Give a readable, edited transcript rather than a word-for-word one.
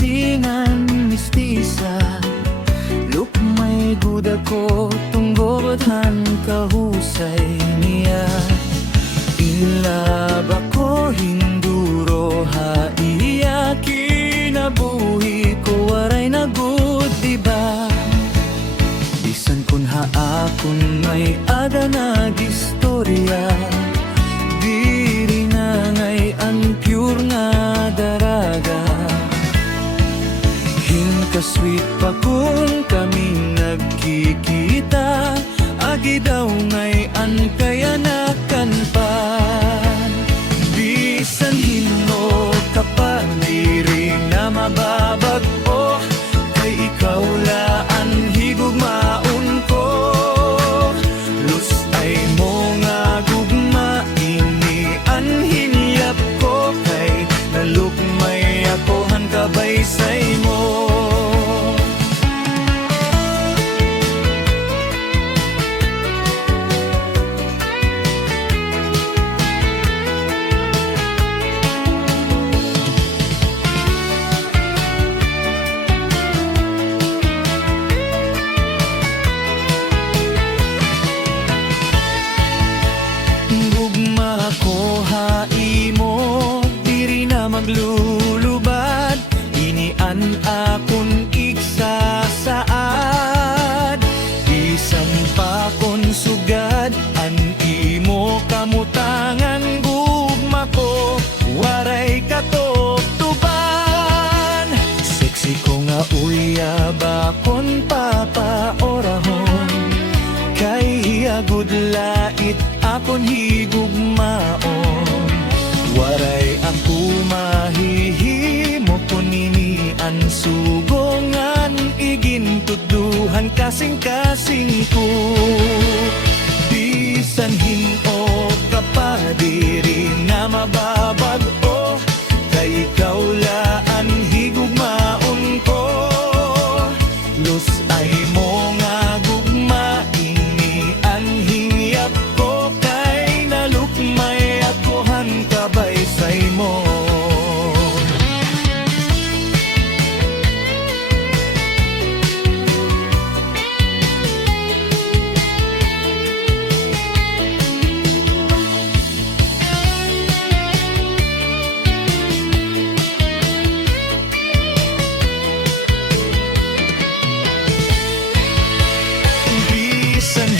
Singan mistisa Lukmay guda ko tunggobodhan kahusay niya. Inlab ako hinduro ha iya kinabuhi ko waray nagud diba. Bisan kun haakon may ada nagistorya diri na ngay ang pure nga daraga. Hingka-sweet pa kung kami nagkikita agi daw ngay an kaya nakanpan. Bisan hino ka pa diri na mababag-o kay ikaw laan higugmaon ko. Lus ay mo nga gugma ini an hinyap ko kay nalukmay ako hangkabay say mo. Maglulubad inian akon iksasaad. Bisan pa kon sugad an imo kamutangan gugma ko waray katuptuban. Sexy ko nga uyaba kon papaorahon kay iagud lait akon higugmaon. Waray ako mahihimo kunini an sugongan igintudluhan kasing-kasing ko. Bisan hino ka pa diri na mababag-o kay ikaw laan higugmaon ko. Lus ay mo nga gugma ini an hingyap ko kay nalukmay ako hangkabay say mo. Bisan